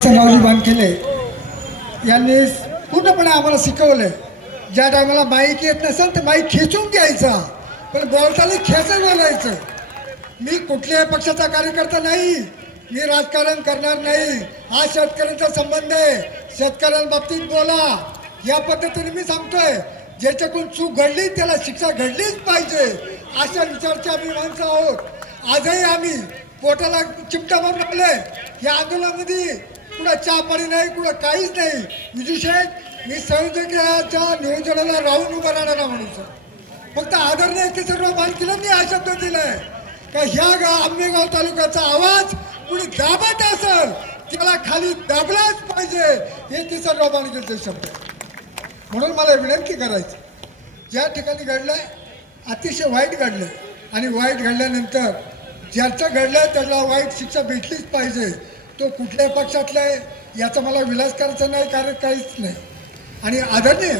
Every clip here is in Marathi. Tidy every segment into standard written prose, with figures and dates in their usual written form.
संभाजी बानखेले यांनी पूर्णपणे आम्हाला शिकवलं. ज्या टायमाला माईक येत नसेल तर माईक खेचून घ्यायचा, पण बोलताना खेचून बोलायचं. मी कुठल्याही पक्षाचा कार्यकर्ता नाही, मी राजकारण करणार नाही. हा शेतकऱ्यांचा संबंध आहे, शेतकऱ्यांबाबतीत बोला या पद्धतीने मी सांगतोय. ज्याच्याकडून चूक घडली त्याला शिक्षा घडलीच पाहिजे अशा विचारचे आम्ही माणसं आहोत. आजही आम्ही पोटाला चिमटा मारून राहिले. या आंदोलनामध्ये कुणा चहा पाणी नाही, कुणा काहीच नाही. विजय मी संयोजकाच्या नियोजनाला राहून उभा राहणारा माणूस. फक्त आदरणीय किशोरराव बानखेलेंनी हा शब्द दिलाय का ह्या आंबेगाव तालुक्याचा आवाज कुणी दाबत असेल त्याला खाली दाबलाच पाहिजे, हे किशोरराव बानखेलेंचे शब्द. म्हणून मला विनंती करायची, ज्या ठिकाणी घडलंय अतिशय वाईट घडलंय, आणि वाईट घडल्यानंतर ज्याचं घडलंय त्याला वाईट शिक्षा भेटलीच पाहिजे. तो कुठल्याही पक्षातला आहे याचा मला विलास करायचा नाही, कारण काहीच नाही. आणि आदरणीय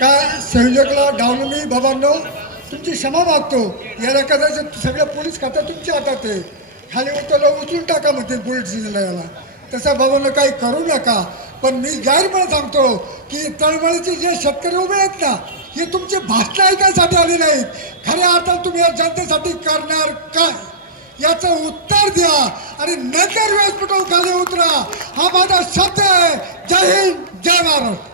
का संयोजकला डावलं मी बाबांनो, तुमची क्षमा मागतो. याला कदाचित सगळं पोलीस खातं तुमच्या हातात आहे, खाली उतरलं उचलून टाका म्हणते पोलीस याला. तसं बाबांना काही करू नका. पण मी जाहीरपणे सांगतो की तळमळीचे जे शेतकरी उभे आहेत ना, हे तुमचे भाषण ऐकायसाठी आले नाहीत. खऱ्या अर्थात तुम्ही या जनतेसाठी करणार काय याचं उत्तर द्या, आणि नंतर व्यासपीठावर खाली उतरा. हा माझा शब्द आहे. जय हिंद, जय महाराष्ट्र.